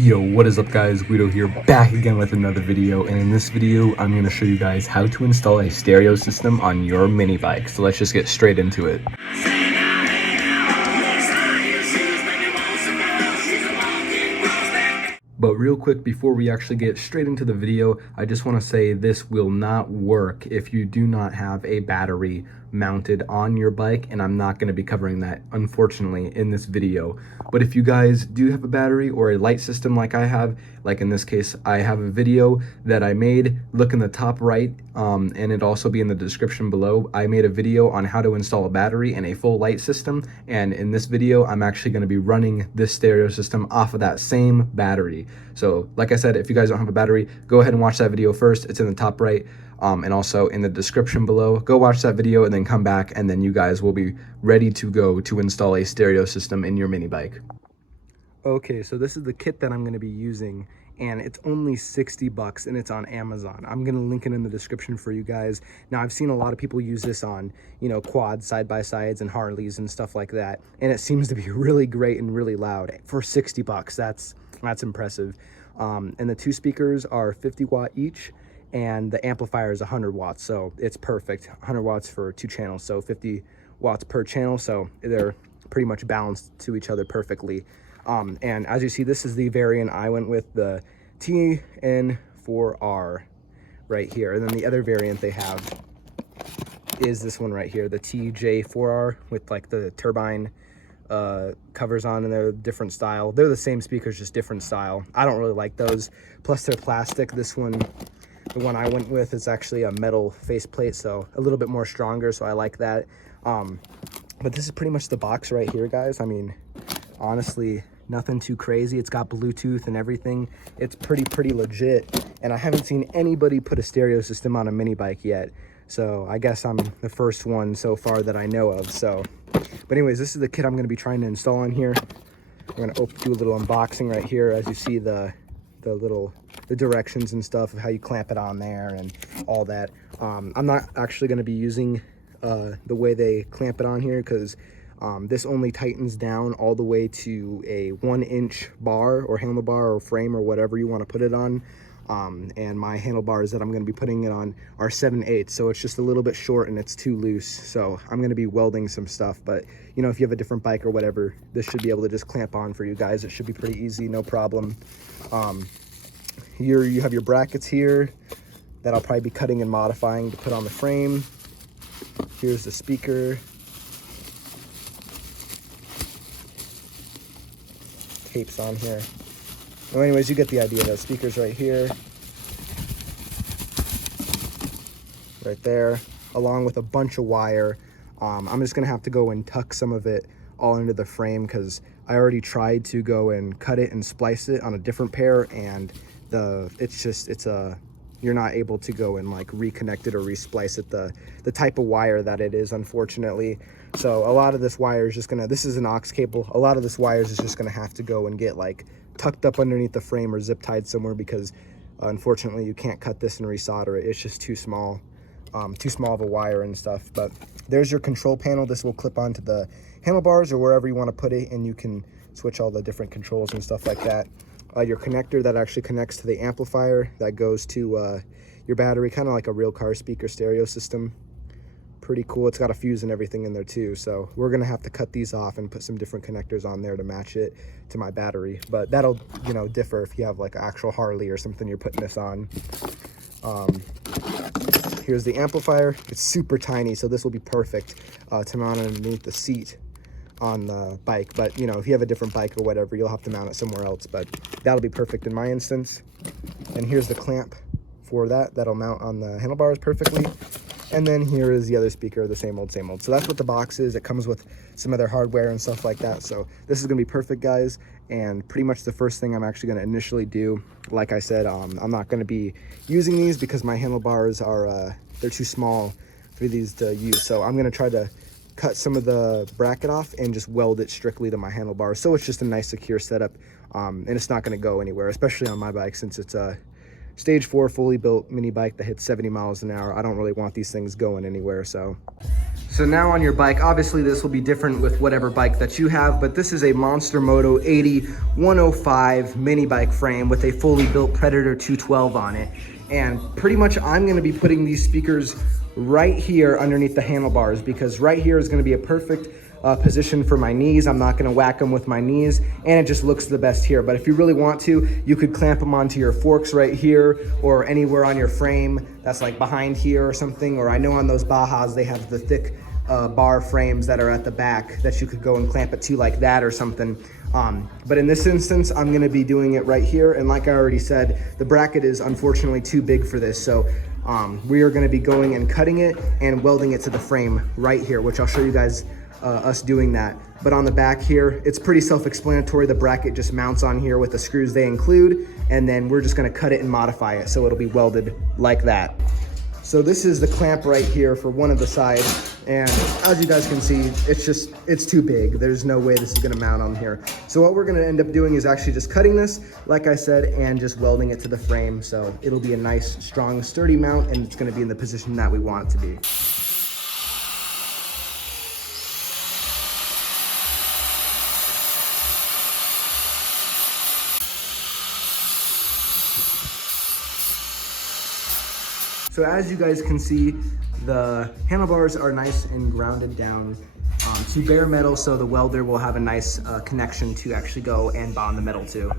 Yo, what is up guys, Guido here, back again with another video, and in this video I'm going to show you guys how to install a stereo system on your mini bike. So let's just get straight into it. But real quick, before we actually get straight into the video, I just want to say this will not work if you do not have a battery mounted on your bike, and I'm not going to be covering that, unfortunately, in this video. But if you guys do have a battery or a light system like I have, like in this case, I have a video that I made, look in the top right, and it'll also be in the description below. I made a video on how to install a battery and a full light system, and in this video, I'm actually going to be running this stereo system off of that same battery. So like I said, if you guys don't have a battery, go ahead and watch that video first. It's in the top right. And also in the description below. Go watch that video and then come back, and then you guys will be ready to go to install a stereo system in your mini bike. Okay, so this is the kit that I'm going to be using, and it's only 60 bucks and it's on Amazon. I'm going to link it in the description for you guys. Now, I've seen a lot of people use this on, quads, side-by-sides, and Harleys and stuff like that, and it seems to be really great and really loud. For 60 bucks, that's impressive. And the two speakers are 50 watt each, and the amplifier is 100 watts, so it's perfect. 100 watts for two channels, so 50 watts per channel, so they're pretty much balanced to each other perfectly. And as you see, this is the variant I went with, the TN4R right here, and then the other variant they have is this one right here, the TJ4R, with like the turbine covers on, and they're a different style. They're the same speakers, just different style. I don't really like those, plus they're plastic. This one, the one I went with, is actually a metal faceplate, so a little bit more stronger, so I like that. But this is pretty much the box right here, guys. I mean, honestly, nothing too crazy. It's got Bluetooth and everything. It's pretty legit, and I haven't seen anybody put a stereo system on a mini bike yet, so I guess I'm the first one so far that I know of. So, but anyways, this is the kit I'm going to be trying to install on here. I'm going to do a little unboxing right here, as you see the directions and stuff of how you clamp it on there and all that. I'm not actually going to be using the way they clamp it on here, because this only tightens down all the way to a 1-inch bar or handlebar or frame or whatever you want to put it on. And my handlebars that I'm going to be putting it on are 7/8, so it's just a little bit short and it's too loose. So I'm going to be welding some stuff, but if you have a different bike or whatever, this should be able to just clamp on for you guys. It should be pretty easy, no problem. Here you have your brackets here that I'll probably be cutting and modifying to put on the frame. Here's the speaker. Tapes on here. Well, anyways, you get the idea. The speakers right here, right there, along with a bunch of wire. I'm just gonna have to go and tuck some of it all into the frame, because I already tried to go and cut it and splice it on a different pair, and you're not able to go and like reconnect it or resplice it, the type of wire that it is, unfortunately. So a lot of this wire is just gonna, this is an aux cable, a lot of this wires is just gonna have to go and get like tucked up underneath the frame or zip tied somewhere, because unfortunately you can't cut this and resolder it. It's just too small of a wire and stuff. But there's your control panel. This will clip onto the handlebars or wherever you want to put it, and you can switch all the different controls and stuff like that. Your connector that actually connects to the amplifier that goes to your battery, kind of like a real car speaker stereo system. Pretty cool. It's got a fuse and everything in there too, so we're gonna have to cut these off and put some different connectors on there to match it to my battery. But that'll differ if you have like an actual Harley or something you're putting this on. Here's the amplifier. It's super tiny, so this will be perfect to mount underneath the seat on the bike. But if you have a different bike or whatever, you'll have to mount it somewhere else, but that'll be perfect in my instance. And here's the clamp for that'll mount on the handlebars perfectly. And then here is the other speaker, the same old. So that's what the box is. It comes with some other hardware and stuff like that. So this is gonna be perfect, guys. And pretty much the first thing I'm actually gonna initially do, like I said, I'm not gonna be using these because my handlebars are, they're too small for these to use. So I'm gonna try to cut some of the bracket off and just weld it strictly to my handlebars, so it's just a nice secure setup, and it's not gonna go anywhere, especially on my bike, since it's a stage 4 fully built mini bike that hits 70 miles an hour. I don't really want these things going anywhere. So So now on your bike, obviously this will be different with whatever bike that you have, but this is a Monster Moto 80 105 mini bike frame with a fully built Predator 212 on it. And pretty much I'm gonna be putting these speakers right here underneath the handlebars, because right here is gonna be a perfect position for my knees. I'm not gonna whack them with my knees, and it just looks the best here. But if you really want to, you could clamp them onto your forks right here, or anywhere on your frame that's like behind here or something. Or I know on those Bajas, they have the thick bar frames that are at the back that you could go and clamp it to like that or something. But in this instance, I'm gonna be doing it right here. And like I already said, the bracket is unfortunately too big for this. So we are gonna be going and cutting it and welding it to the frame right here, which I'll show you guys us doing that. But on the back here, it's pretty self-explanatory. The bracket just mounts on here with the screws they include, and then we're just gonna cut it and modify it so it'll be welded like that. So this is the clamp right here for one of the sides, and as you guys can see, it's too big. There's no way this is gonna mount on here. So what we're gonna end up doing is actually just cutting this, like I said, and just welding it to the frame. So it'll be a nice, strong, sturdy mount, and it's gonna be in the position that we want it to be. So as you guys can see, the handlebars are nice and grounded down to bare metal, so the welder will have a nice connection to actually go and bond the metal to.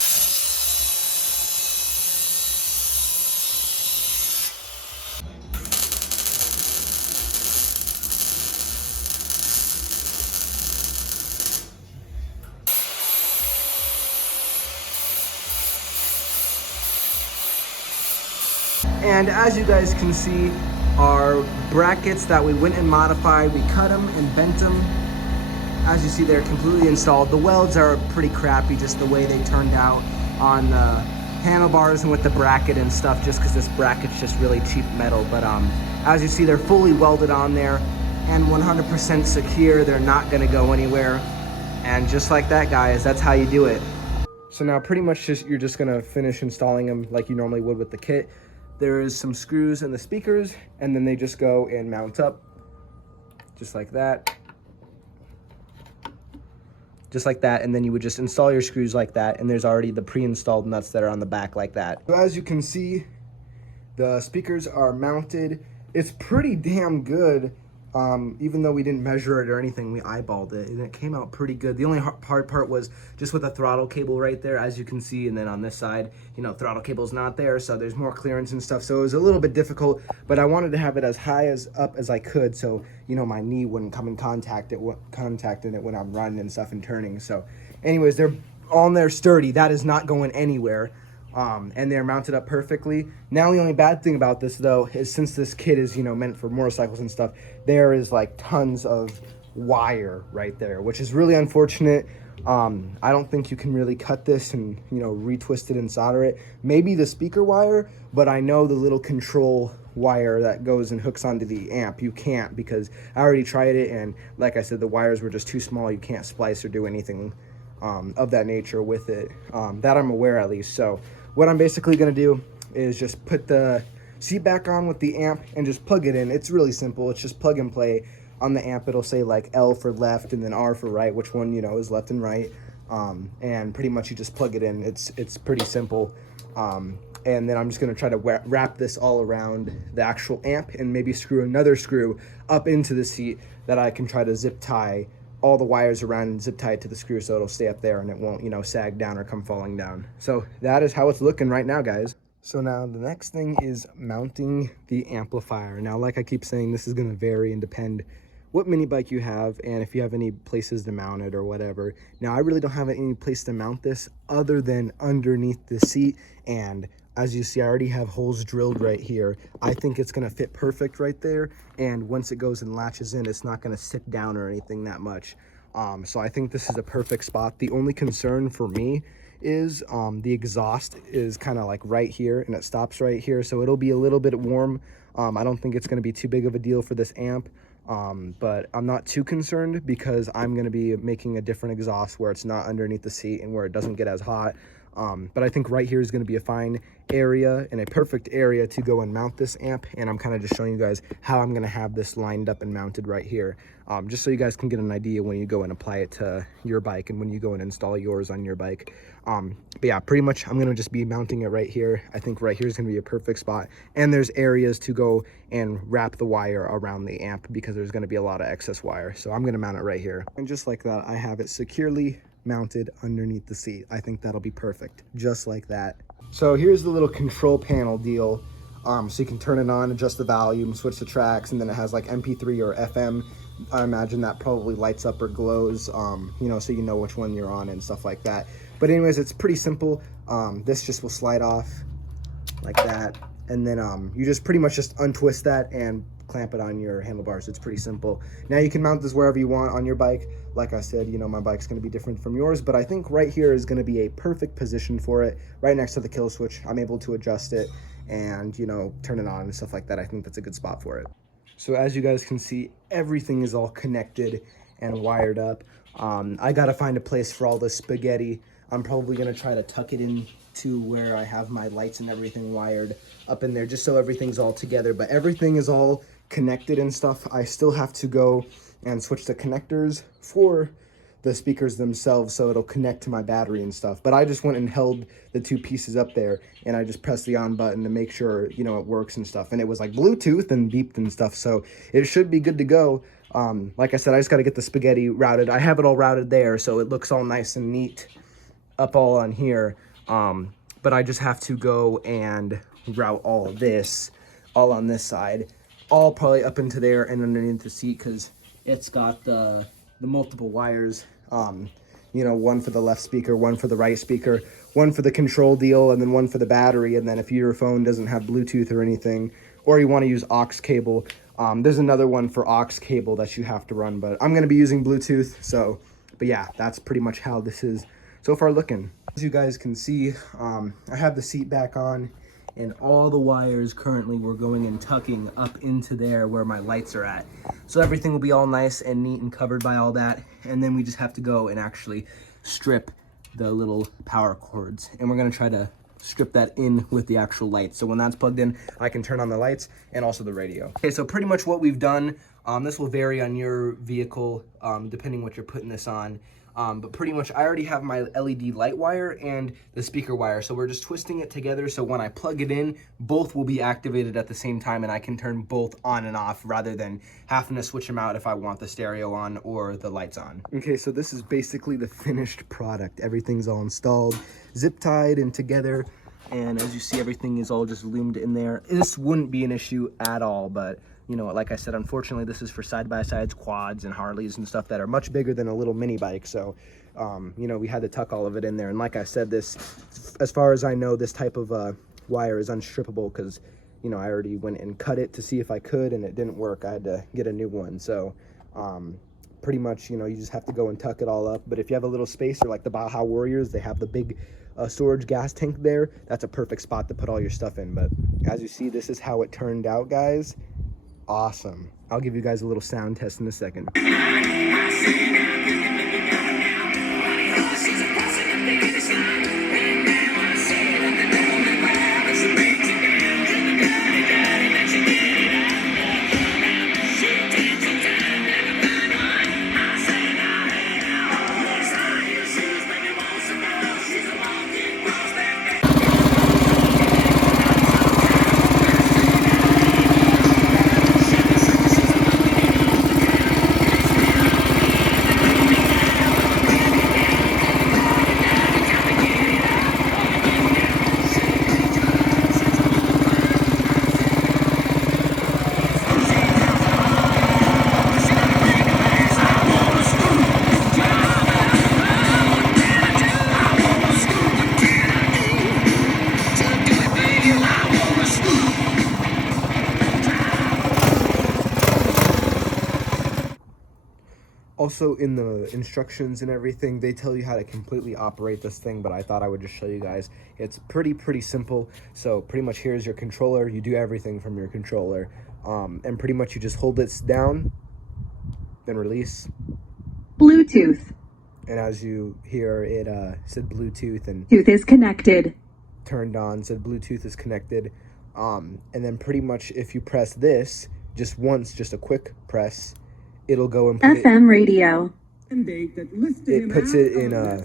And as you guys can see, our brackets that we went and modified, we cut them and bent them. As you see, they're completely installed. The welds are pretty crappy, just the way they turned out on the handlebars and with the bracket and stuff, just because this bracket's just really cheap metal. But as you see, they're fully welded on there and 100% secure. They're not gonna go anywhere. And just like that, guys, that's how you do it. So now pretty much you're just gonna finish installing them like you normally would with the kit. There is some screws in the speakers, and then they just go and mount up just like that. Just like that, and then you would just install your screws like that, and there's already the pre-installed nuts that are on the back like that. So as you can see, the speakers are mounted. It's pretty damn good. Even though we didn't measure it or anything, we eyeballed it, and it came out pretty good. The only hard part was just with the throttle cable right there, as you can see, and then on this side, you know, throttle cable's not there, so there's more clearance and stuff, so it was a little bit difficult, but I wanted to have it as high up as I could, so, you know, my knee wouldn't come in contact in it when I'm running and stuff and turning. So anyways, they're on there sturdy. That is not going anywhere. And they're mounted up perfectly. Now the only bad thing about this though is, since this kit is, you know, meant for motorcycles and stuff, there is like tons of wire right there, which is really unfortunate. I don't think you can really cut this and, you know, retwist it and solder it. Maybe the speaker wire, but I know the little control wire that goes and hooks onto the amp, you can't, because I already tried it, and like I said, the wires were just too small. You can't splice or do anything of that nature with it, that I'm aware at least. So what I'm basically gonna do is just put the seat back on with the amp and just plug it in. It's really simple. It's just plug and play. On the amp, it'll say like L for left and then R for right, which one, you know, is left and right. And pretty much you just plug it in. It's pretty simple. And then I'm just gonna try to wrap this all around the actual amp, and maybe screw another screw up into the seat that I can try to zip tie all the wires around and zip tie it to the screw, so it'll stay up there and it won't, you know, sag down or come falling down. So that is how it's looking right now, guys. So now the next thing is mounting the amplifier. Now, like I keep saying, this is gonna vary and depend what mini bike you have, and if you have any places to mount it or whatever. Now, I really don't have any place to mount this other than underneath the seat, and as you see, I already have holes drilled right here. I think it's gonna fit perfect right there, and once it goes and latches in, it's not gonna sit down or anything that much. So I think this is a perfect spot. The only concern for me is the exhaust is kind of like right here, and it stops right here, so it'll be a little bit warm. I don't think it's gonna be too big of a deal for this amp. But I'm not too concerned, because I'm going to be making a different exhaust where it's not underneath the seat and where it doesn't get as hot. But I think right here is going to be a fine area and a perfect area to go and mount this amp. And I'm kind of just showing you guys how I'm going to have this lined up and mounted right here, just so you guys can get an idea when you go and apply it to your bike and when you go and install yours on your bike. But yeah, pretty much I'm going to just be mounting it right here. I think right here is going to be a perfect spot, and there's areas to go and wrap the wire around the amp because there's going to be a lot of excess wire. So I'm going to mount it right here, and just like that, I have it securely mounted underneath the seat. I think that'll be perfect, just like that. So here's the little control panel deal. So you can turn it on, adjust the volume, switch the tracks, and then it has like MP3 or FM. I imagine that probably lights up or glows, you know, so you know which one you're on and stuff like that. But anyways, it's pretty simple. This just will slide off like that, and then you just pretty much just untwist that and clamp it on your handlebars. It's pretty simple. Now you can mount this wherever you want on your bike. Like I said, you know, my bike's going to be different from yours, but I think right here is going to be a perfect position for it, right next to the kill switch. I'm able to adjust it and, you know, turn it on and stuff like that. I think that's a good spot for it. So as you guys can see, everything is all connected and wired up. I got to find a place for all this spaghetti. I'm probably going to try to tuck it in to where I have my lights and everything wired up in there, just so everything's all together. But everything is all connected and stuff. I still have to go and switch the connectors for the speakers themselves so it'll connect to my battery and stuff. But I just went and held the two pieces up there, and I just pressed the on button to make sure, you know, it works and stuff. And it was like Bluetooth and beeped and stuff, so it should be good to go. Like I said, I just got to get the spaghetti routed. I have it all routed there, so it looks all nice and neat up all on here. But I just have to go and route all of this all on this side, all probably up into there and underneath the seat, because it's got the multiple wires, you know, one for the left speaker, one for the right speaker, one for the control deal, and then one for the battery. And then if your phone doesn't have Bluetooth or anything, or you want to use aux cable, there's another one for aux cable that you have to run, but I'm going to be using Bluetooth. So, but yeah, that's pretty much how this is so far looking. As you guys can see, I have the seat back on, and all the wires currently we're going and tucking up into there where my lights are at. So everything will be all nice and neat and covered by all that. And then we just have to go and actually strip the little power cords. And we're gonna try to strip that in with the actual lights. So when that's plugged in, I can turn on the lights and also the radio. Okay, so pretty much what we've done, this will vary on your vehicle, depending what you're putting this on. But pretty much I already have my LED light wire and the speaker wire, so we're just twisting it together so when I plug it in, both will be activated at the same time, and I can turn both on and off rather than having to switch them out if I want the stereo on or the lights on. Okay, so this is basically the finished product. Everything's all installed, zip tied and together, and as you see, everything is all just loomed in there. This wouldn't be an issue at all, but you know, like I said, unfortunately, this is for side-by-sides, quads, and Harleys and stuff that are much bigger than a little mini bike. So, you know, we had to tuck all of it in there. And like I said, this, as far as I know, this type of wire is unstrippable because, you know, I already went and cut it to see if I could, and it didn't work. I had to get a new one. So, pretty much, you know, you just have to go and tuck it all up. But if you have a little space, or like the Baja Warriors, they have the big storage gas tank there. That's a perfect spot to put all your stuff in. But as you see, this is how it turned out, guys. Awesome. I'll give you guys a little sound test in a second. Also, in the instructions and everything, they tell you how to completely operate this thing, but I thought I would just show you guys. It's pretty simple. So pretty much here's your controller. You do everything from your controller, and pretty much you just hold it down, then release. Bluetooth. And as you hear, it said Bluetooth and Bluetooth is connected. turned on, said Bluetooth is connected. And then pretty much if you press this just once, just a quick press, it'll go and put FM radio. it puts it in a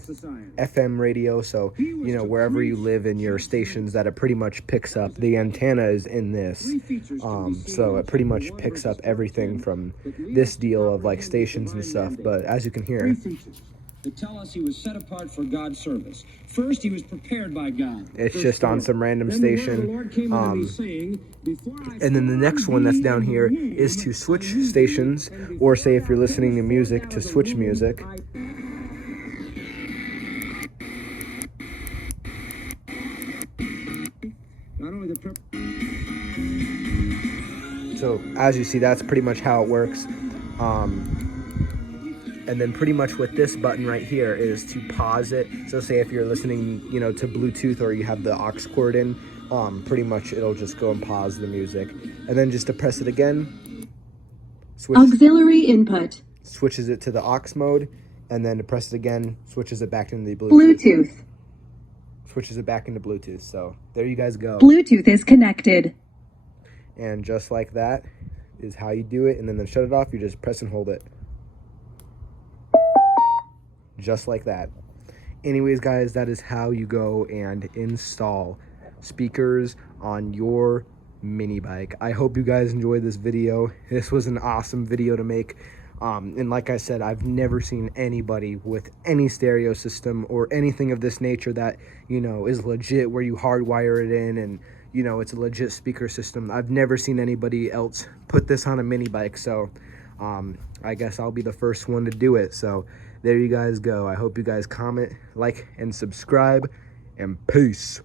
FM radio, so you know wherever you live in your stations that it pretty much picks up. The antenna is in this, so it pretty much picks up everything from this deal of like stations and stuff. But as you can hear, to tell us he was set apart for God's service. First, he was prepared by God. It's just on some random station. And then the next one that's down here is to switch stations, or say if you're listening to music, to switch music. So as you see, that's pretty much how it works. And then pretty much with this button right here is to pause it. So say if you're listening, you know, to Bluetooth or you have the aux cord in, pretty much it'll just go and pause the music. And then just to press it again, Auxiliary input. Switches it to the aux mode, and then to press it again, switches it back into the Bluetooth. Switches it back into Bluetooth. So there you guys go. Bluetooth is connected. And just like that is how you do it. And then to shut it off, you just press and hold it. Just like that. Anyways, guys, that is how you go and install speakers on your mini bike. I hope you guys enjoyed this video. This was an awesome video to make. And like I said, I've never seen anybody with any stereo system or anything of this nature that, you know, is legit, where you hardwire it in and, you know, it's a legit speaker system. I've never seen anybody else put this on a mini bike. So I guess I'll be the first one to do it. So there you guys go. I hope you guys comment, like, and subscribe, and peace.